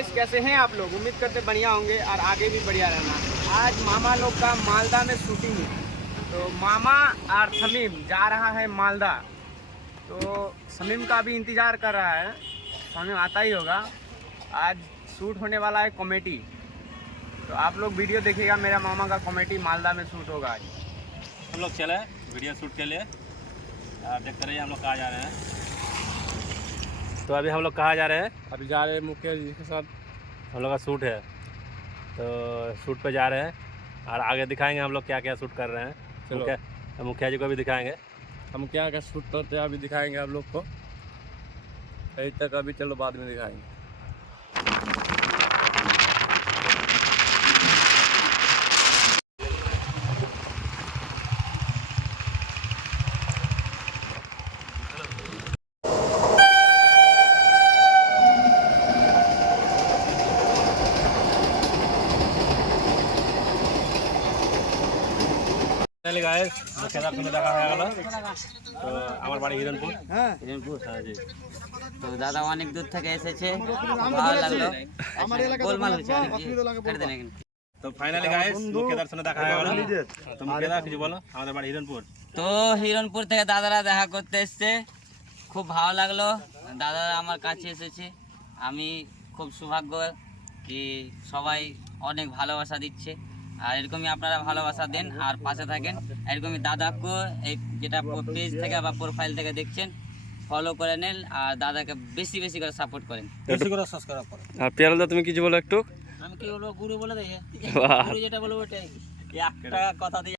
Guys, कैसे हैं आप लोग? उम्मीद करते बढ़िया होंगे और आगे भी बढ़िया रहना। आज मामा लोग का मालदा में शूटिंग है, तो मामा और समीम जा रहा है मालदा। तो समीम का भी इंतज़ार कर रहा है, समीम आता ही होगा। आज शूट होने वाला है कॉमेडी, तो आप लोग वीडियो देखिएगा। मेरा मामा का कॉमेडी मालदा में शूट होगा आज। हम लोग चले वीडियो शूट के लिए। देखते रहिए हम लोग कहाँ जा रहे हैं। तो अभी हम लोग कहाँ जा रहे हैं? अभी जा रहे हैं मुखिया जी के साथ। हम लोग का शूट है, तो शूट पे जा रहे हैं और आगे दिखाएंगे हम लोग क्या क्या शूट कर रहे हैं। चलो मुखिया जी को भी दिखाएंगे। हम क्या क्या शूट करते हैं अभी दिखाएंगे आप लोग को। कहीं तक अभी चलो बाद में दिखाएंगे। गाइस, मुख्यदार तुम्हें দেখা হয়ে গেল। তো আমার বাড়ি হিরণপুর। হিরণপুর। হ্যাঁ জি। তো দাদা অনেক দূর থেকে এসেছে, ভালো লাগলো। গোলমাল হচ্ছে নাকি? কেটে দেন এখানে। তো ফাইনালি গাইস, মুখ্যদার সঙ্গে দেখা হয়ে গেল। তো মুখ্যদার কিছু বলো, আমাদের বাড়ি হিরণপুর। তো হিরণপুর থেকে দাদারা দেখা করতে এসছে, খুব ভালো লাগলো। দাদারা আমার কাছে এসেছে, আমি খুব সৌভাগ্য কি সবাই অনেক ভালোবাসা দিচ্ছে। আর এরকমই আপনারা ভালোবাসা দেন আর পাশে থাকেন। এরকমই দাদাকে এই যেটা পেজ থেকে বা প্রোফাইল থেকে দেখছেন ফলো করে নেন আর দাদাকে বেশি বেশি করে সাপোর্ট করেন, বেশি করে সাবস্ক্রাইব করুন। আর পিয়ারদা তুমি কিছু বলো একটু। আমি কি বলবো, গুরু বলে দেখে গুরু যেটা বলবো ওটাই। একটা কথা দিয়ে